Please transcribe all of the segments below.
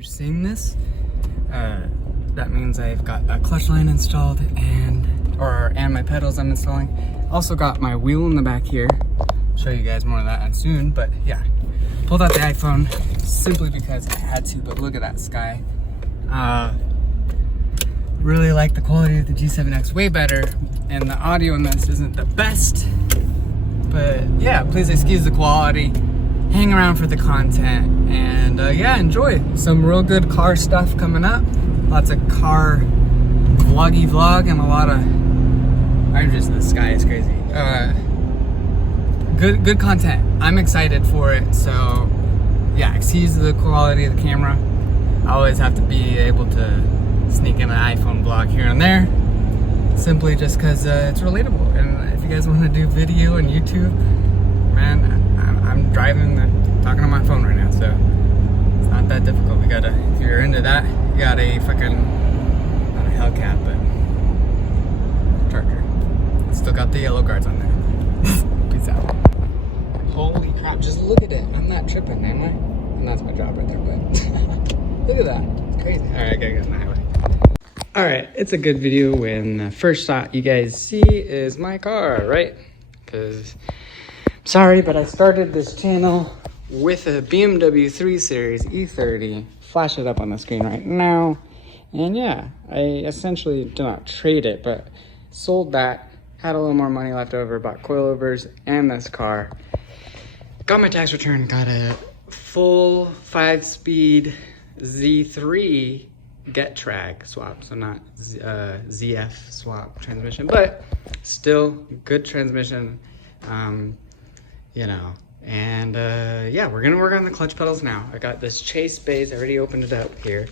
you're seeing this, that means I've got a clutch line installed and my pedals I'm installing. Also got my wheel in the back here. Show you guys more of that soon, but yeah. Pulled out the iPhone simply because I had to, but look at that sky. Really like the quality of the G7X, way better, and the audio in this isn't the best, but yeah, please excuse the quality. Hang around for the content, and yeah, enjoy some real good car stuff coming up. Lots of car vlog and a lot of, the sky is crazy. Good content. I'm excited for it. So yeah, excuse the quality of the camera. I always have to be able to sneak in an iPhone vlog here and there, simply just because it's relatable. And if you guys want to do video and YouTube, man, I'm driving and talking on my phone right now, so it's not that difficult. We gotta, if you're into that, you got a fucking, not a Hellcat, but Charger. Still got the yellow guards on there. Peace out. Holy crap, just look at it. I'm not tripping, am I? And that's my job right there, but look at that. It's crazy. All right, I gotta get on the highway. All right, it's a good video when the first shot you guys see is my car, right? Because, sorry, but I started this channel with a BMW 3 Series E30. Flash it up on the screen right now. And yeah, I essentially did not trade it, but sold that, had a little more money left over, bought coilovers and this car. Got my tax return, got a full 5-speed Z3 get trag swap, so not ZF swap transmission, but still good transmission, you know. And yeah, we're gonna work on the clutch pedals now. I got this chase base, I already opened it up here.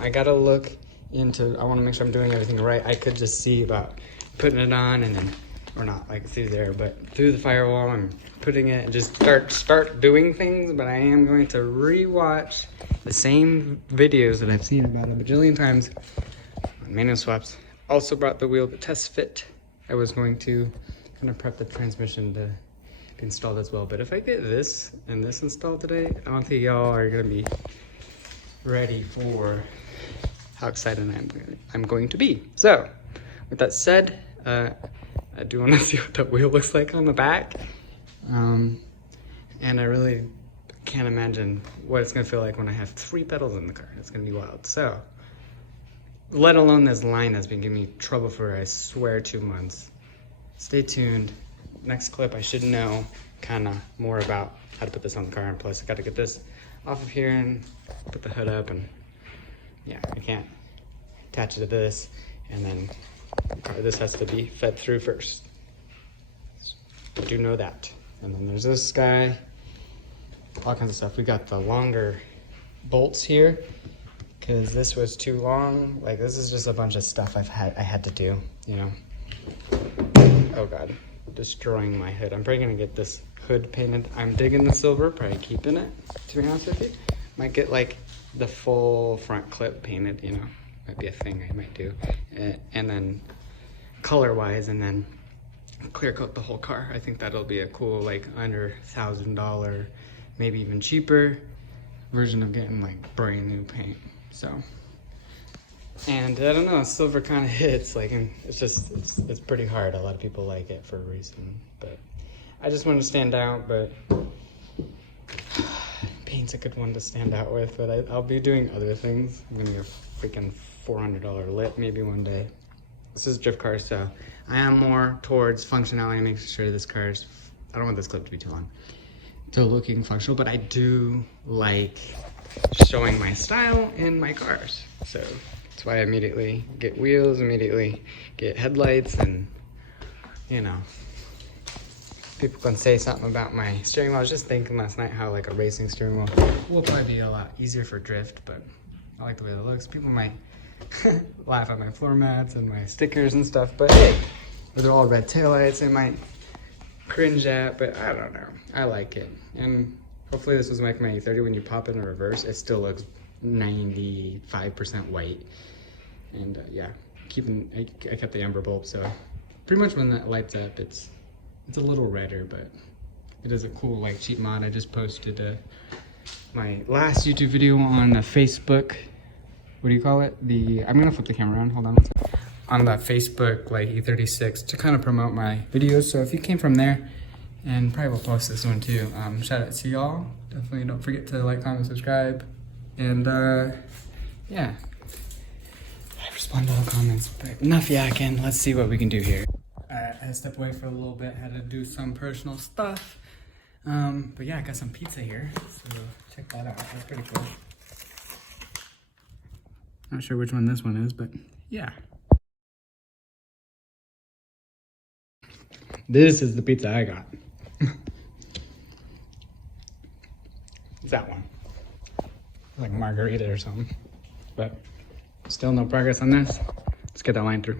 I gotta look into, I wanna make sure I'm doing everything right. I could just see about putting it on and then, or not like through there, but through the firewall and putting it and just start doing things. But I am going to re-watch the same videos that I've seen about a bajillion times on manual swaps. Also brought the wheel to test fit. I was going to kind of prep the transmission to be installed as well. But if I get this and this installed today, I don't think y'all are gonna be ready for how excited I'm going to be. So with that said, I do want to see what that wheel looks like on the back. And I really can't imagine what it's gonna feel like when I have 3 pedals in the car. It's gonna be wild. So, let alone this line that's been giving me trouble for, I swear, 2 months. Stay tuned. Next clip, I should know kind of more about how to put this on the car. And plus, I got to get this off of here and put the hood up. And yeah, I can't attach it to this. And then this has to be fed through first. I do know that. And then there's this guy, all kinds of stuff. We got the longer bolts here because this was too long. Like, this is just a bunch of stuff I had to do, you know. Oh God, destroying my hood. I'm probably gonna get this hood painted. I'm digging the silver, probably keeping it, to be honest with you. Might get like the full front clip painted, you know. Might be a thing I might do. And then color wise, and then clear coat the whole car. I think that'll be a cool, like, under $1,000, maybe even cheaper version of getting like brand new paint. So, and I don't know, silver kind of hits, like, and it's pretty hard. A lot of people like it for a reason, but I just want to stand out. But paint's a good one to stand out with. But I'll be doing other things. I'm gonna get a freaking $400 lip maybe one day. This is a drift car, so I am more towards functionality, making sure this car is, I don't want this clip to be too long, to looking functional, but I do like showing my style in my cars. So that's why I immediately get wheels, immediately get headlights, and you know, people can say something about my steering wheel. I was just thinking last night how like a racing steering wheel will probably be a lot easier for drift, but I like the way it looks. People might laugh at my floor mats and my stickers and stuff, but hey, they're all red taillights. They might cringe at, but I don't know. I like it. And hopefully this was like my E30. When you pop it in reverse, it still looks 95% white. And yeah, I kept the amber bulb, so pretty much when that lights up, it's a little redder, but it is a cool like cheap mod. I just posted my last YouTube video on the Facebook. What do you call it? I'm gonna flip the camera around. Hold on. On the Facebook like E36 to kind of promote my videos. So if you came from there, and probably will post this one too. Shout out to y'all. Definitely don't forget to like, comment, subscribe, and yeah. I respond to all comments, but enough yakking. Let's see what we can do here. I had to step away for a little bit. Had to do some personal stuff. But yeah, I got some pizza here, so check that out. That's pretty cool. Not sure which one this one is, but yeah. This is the pizza I got. It's that one. Like margarita or something. But still no progress on this. Let's get that line through.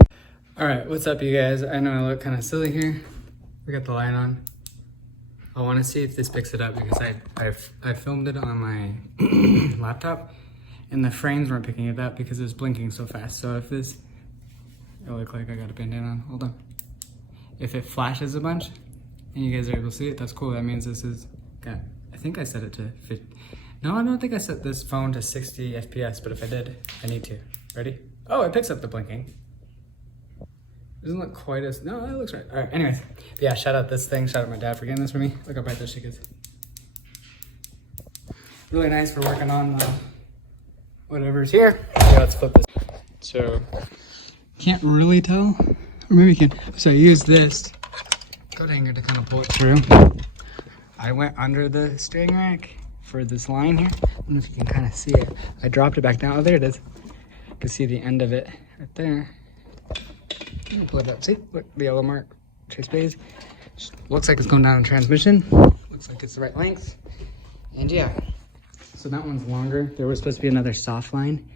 All right, what's up, you guys? I know I look kind of silly here. We got the light on. I want to see if this picks it up because I filmed it on my laptop and the frames weren't picking it up because it was blinking so fast. So if this, it'll look like I got a bandana on. Hold on. If it flashes a bunch and you guys are able to see it, that's cool. That means this is got, I think I set it to 50. No, I don't think I set this phone to 60 FPS, but if I did, I need to. Ready? Oh, it picks up the blinking. Doesn't look quite as, no, that looks right. All right, anyways. But yeah, shout out this thing. Shout out my dad for getting this for me. Look how bright this shit is. Really nice for working on whatever's here. Yeah, let's flip this. So, can't really tell. Or maybe you can. So I used this coat hanger to kind of pull it through. I went under the steering rack for this line here. I don't know if you can kind of see it. I dropped it back down. Oh, there it is. You can see the end of it right there. Pull it up. See? Look, the yellow mark. Trace bays. Looks like it's going down in transmission. Looks like it's the right length. And yeah. So that one's longer. There was supposed to be another soft line.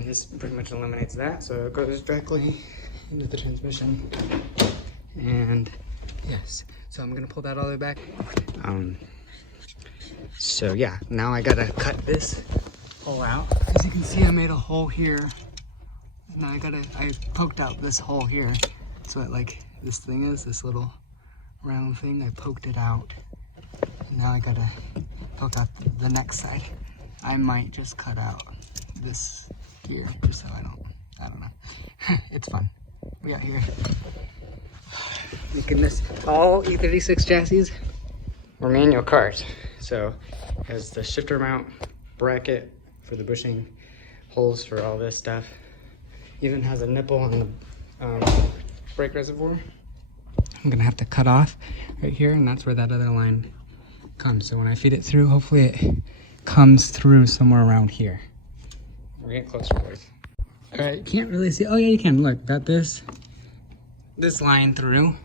This pretty much eliminates that. So it goes directly into the transmission. And yes. So I'm gonna pull that all the way back. So yeah, now I gotta cut this hole out. As you can see, I made a hole here. Now I poked out this hole here. So that like this thing is, this little round thing, I poked it out. And now I gotta poke out the next side. I might just cut out this here, just so I don't know. It's fun. We got here. Making this, all E36 chassis were manual cars. So it has the shifter mount, bracket for the bushing, holes for all this stuff. Even has a nipple on the brake reservoir. I'm gonna have to cut off right here, and that's where that other line comes. So when I feed it through, hopefully it comes through somewhere around here. We're getting closer, boys. All right, can't really see. Oh yeah, you can. Look, got this line through,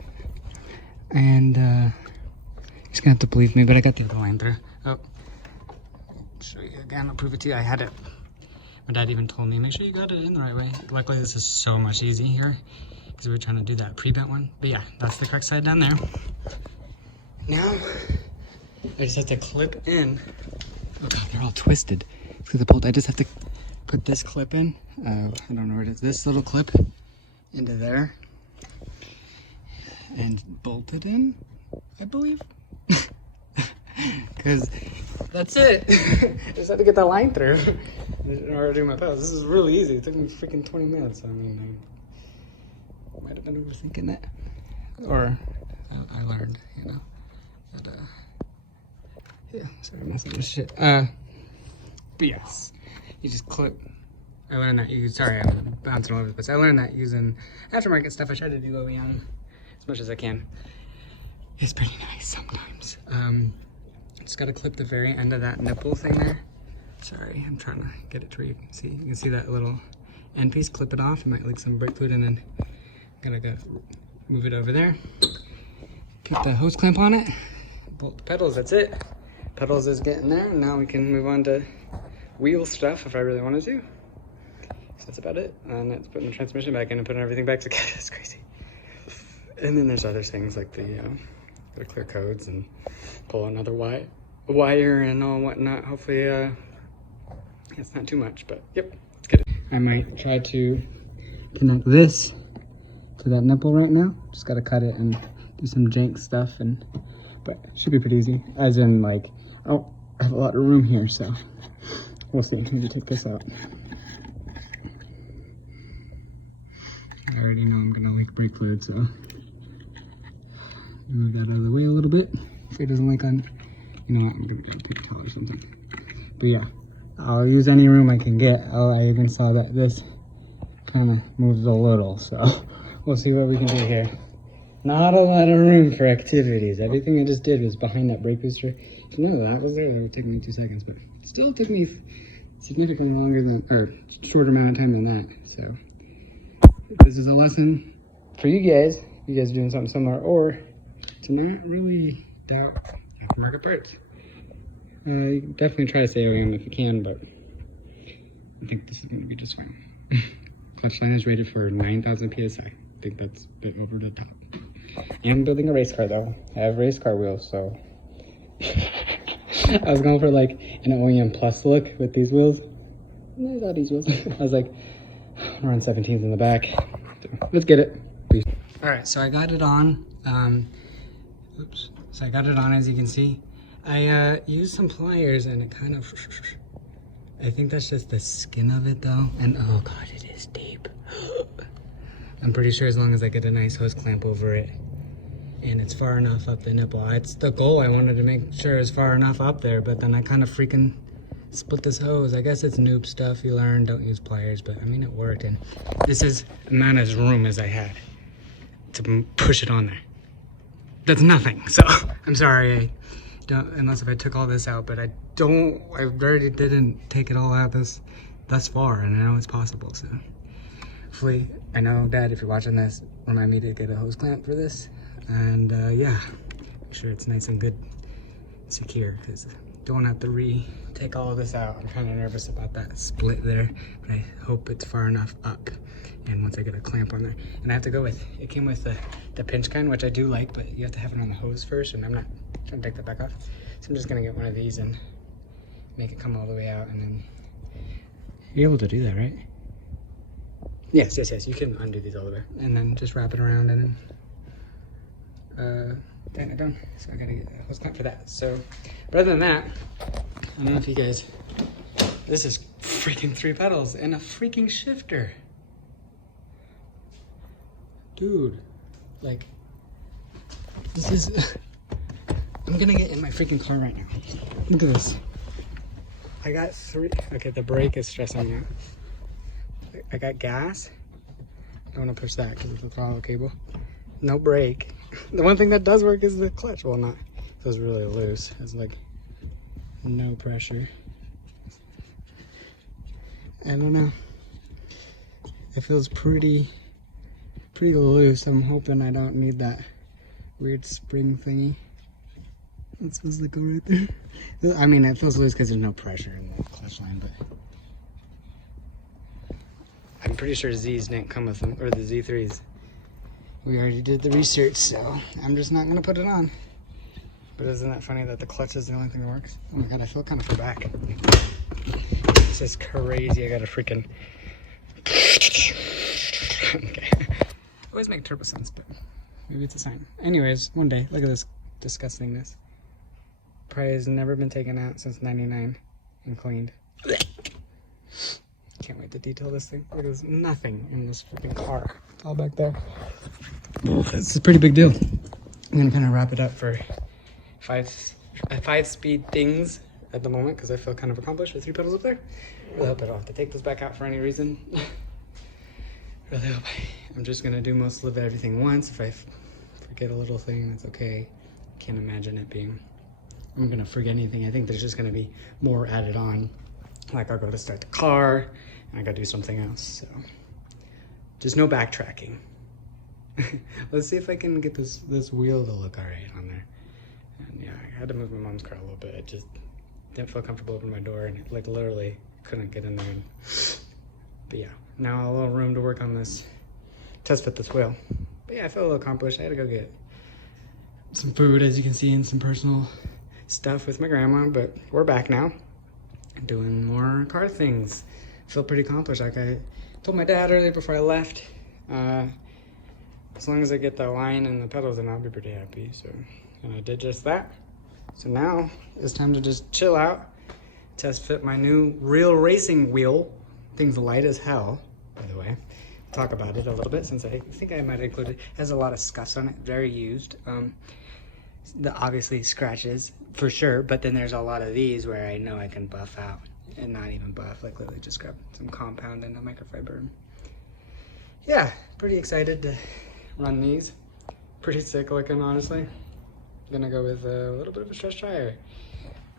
and you're just gonna have to believe me, but I got the line through. Oh, show you again. I'll prove it to you. I had it. My dad even told me, make sure you got it in the right way. Luckily, this is so much easier because we were trying to do that pre-bent one. But yeah, that's the correct side down there. Now, I just have to clip in. Oh God, they're all twisted. Through the bolt, I just have to put this clip in. I don't know where it is. This little clip into there. And bolt it in, I believe. Because that's it. I just had to get that line through in order to do my pass. This is really easy. It took me freaking 20 minutes. I mean, I might have been overthinking it. Or I learned, you know, that, yeah, sorry, messing with shit. But yes, you just clip. I learned that sorry, I'm bouncing all over the place. I learned that using aftermarket stuff. I try to do OEM as much as I can. It's pretty nice sometimes. Just gotta clip the very end of that nipple thing there. Sorry, I'm trying to get it to where you can see. You can see that little end piece, clip it off. It might leak some brake fluid, and then gotta move it over there. Put the hose clamp on it. Bolt the pedals, that's it. Pedals is getting there, and now we can move on to wheel stuff if I really wanted to. So that's about it. And that's putting the transmission back in and putting everything back together. That's crazy. And then there's other things like the clear codes and pull another wire and all whatnot. Hopefully, it's not too much, but yep, let's get it. I might try to connect this to that nipple right now. Just gotta cut it and do some jank stuff, but it should be pretty easy. As in, like, oh, I have a lot of room here, so we'll see. Maybe take this out. I already know I'm gonna leak brake fluid, so move that out of the way a little bit so it doesn't leak on. You know what? I'm gonna get a paper towel or something. But yeah, I'll use any room I can get. I even saw that this kind of moves a little, so we'll see what we can do here. Not a lot of room for activities. Everything I just did was behind that brake booster. If none of that was there, it would take me 2 seconds, but it still took me significantly longer than, or shorter amount of time than that. So this is a lesson for you guys are doing something similar, or to not really doubt aftermarket parts. You can definitely try to stay OEM if you can, but I think this is going to be just fine. Clutch line is rated for 9,000 PSI. I think that's a bit over the top. I'm building a race car though. I have race car wheels, so I was going for like an OEM plus look with these wheels. No, not these wheels. I was like, we're on 17s in the back. So, let's get it. Peace. All right, so I got it on. Oops. So I got it on, as you can see. I used some pliers and it kind of, I think that's just the skin of it though. And oh God, it is deep. I'm pretty sure as long as I get a nice hose clamp over it and it's far enough up the nipple. It's the goal. I wanted to make sure it's far enough up there, but then I kind of freaking split this hose. I guess it's noob stuff. You learn, don't use pliers, but I mean, it worked. And this is the amount of room as I had to push it on there. That's nothing. So I'm sorry. I don't, unless if I took all this out, but I already didn't take it all out thus far, and I know it's possible. So hopefully, I know, Dad, if you're watching this, remind me to get a hose clamp for this. And yeah, make sure it's nice and good, secure, because don't have to take all of this out. I'm kind of nervous about that split there, but I hope it's far enough up. And once I get a clamp on there, and I have to go with, it came with the pinch kind, which I do like, but you have to have it on the hose first, and I'm not trying to take that back off. So I'm just gonna get one of these and make it come all the way out, and then you're able to do that, right? Yes, you can undo these all the way, and then just wrap it around and then tighten it down. So I gotta get a hose clamp for that. So, but other than that, I don't know if you guys, this is freaking 3 pedals and a freaking shifter. Dude, like, this is, I'm gonna get in my freaking car right now. Look at this. I got 3, okay, the brake is stressing me out. I got gas. I don't want to push that because it's a throttle cable. No brake. The one thing that does work is the clutch. Well, not. It feels really loose. It's like no pressure. I don't know. It feels pretty loose. I'm hoping I don't need that weird spring thingy. It's supposed to go right there. I mean, it feels loose because there's no pressure in the clutch line, but I'm pretty sure Z's didn't come with them, or the Z3s. We already did the research, so I'm just not gonna put it on. But isn't that funny that the clutch is the only thing that works? Oh my God, I feel kind of far back. It's just crazy. I gotta freaking. Okay. I always make turbo sounds, but maybe it's a sign. Anyways, one day, look at this disgustingness. Probably has never been taken out since '99 and cleaned. Can't wait to detail this thing. There's nothing in this freaking car. It's all back there. It's a pretty big deal. I'm gonna kind of wrap it up for 5-speed things at the moment because I feel kind of accomplished with 3 pedals up there. Really hope I don't have to take this back out for any reason. Really hope I'm just gonna do most of everything once. If I forget a little thing, that's okay. Can't imagine it being, I'm gonna forget anything. I think there's just gonna be more added on. Like I'll go to start the car and I gotta do something else. So just no backtracking. Let's see if I can get this wheel to look all right on there. And yeah, I had to move my mom's car a little bit. It just didn't feel comfortable opening my door, and it, like, literally couldn't get in there. But yeah, now a little room to work on this, test fit this wheel. But yeah, I feel a little accomplished. I had to go get some food, as you can see, and some personal stuff with my grandma, but we're back now doing more car things. I feel pretty accomplished. Like I told my dad earlier before I left, as long as I get the line and the pedals in, I'll be pretty happy. So, and I did just that. So now it's time to just chill out, test fit my new real racing wheel. Thing's light as hell, by the way. Talk about it a little bit since I think I might include it. Has a lot of scuffs on it, very used. The obviously scratches for sure, but then there's a lot of these where I know I can buff out and not even buff, like literally just grab some compound and a microfiber. Yeah, pretty excited to run these. Pretty sick looking, honestly. Gonna go with a little bit of a stretch tire.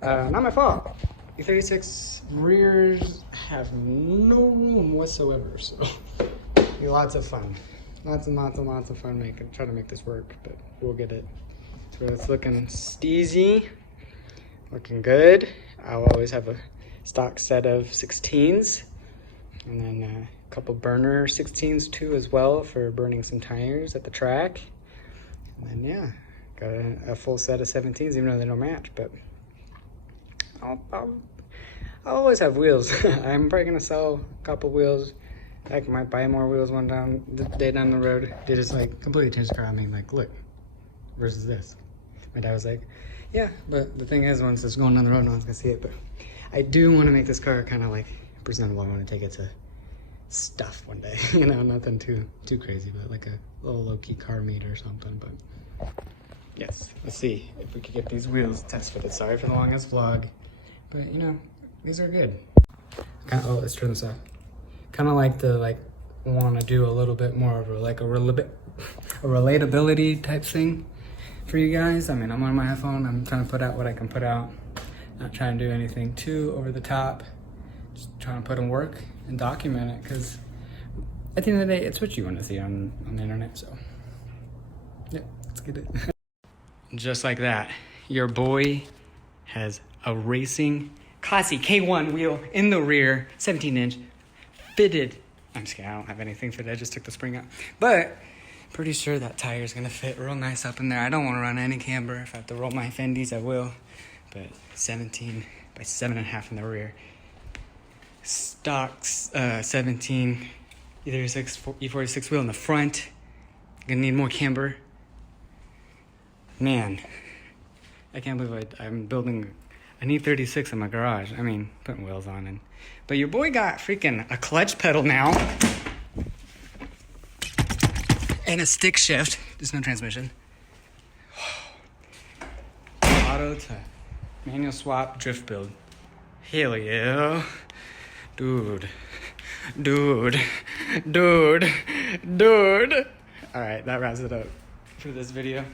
Not my fault. E36 rears have no room whatsoever, so lots of fun. Lots and lots of fun trying to make this work, but we'll get it. So it's looking steezy, looking good. I'll always have a stock set of 16s, and then a couple burner 16s too as well for burning some tires at the track. And then yeah, got a full set of 17s, even though they don't match, but I'll always have wheels. I'm probably gonna sell a couple wheels. I might buy more wheels one day down the road. They just like completely changed the car. I mean, like, look, versus this. My dad was like, yeah, but the thing is, once it's going down the road, no one's gonna see it. But I do want to make this car kind of like presentable. I want to take it to stuff one day. You know, nothing too crazy, but like a little low-key car meet or something. But yes, let's see if we could get these wheels test fitted. Sorry for the longest vlog, but you know, these are good. Oh, let's turn this off. Kind of like to want to do a little bit more of a relatability type thing for you guys. I mean, I'm on my iPhone. I'm trying to put out what I can put out. Not trying to do anything too over the top. Just trying to put in work and document it, because at the end of the day, it's what you want to see on the internet. So yeah, let's get it. Just like that, your boy has a racing classy K1 wheel in the rear, 17-inch, fitted. I'm just kidding, I don't have anything fitted, I just took the spring out. But pretty sure that tire is gonna fit real nice up in there. I don't wanna run any camber. If I have to roll my Fendis, I will. But 17 by 7.5 in the rear. Stocks 17 E36 wheel in the front. Gonna need more camber. Man, I can't believe I'm building an E36 in my garage. I mean, putting wheels on it. But your boy got freaking a clutch pedal now. And a stick shift. There's no transmission. Auto to manual swap drift build. Hell yeah. Dude. Alright, that wraps it up for this video.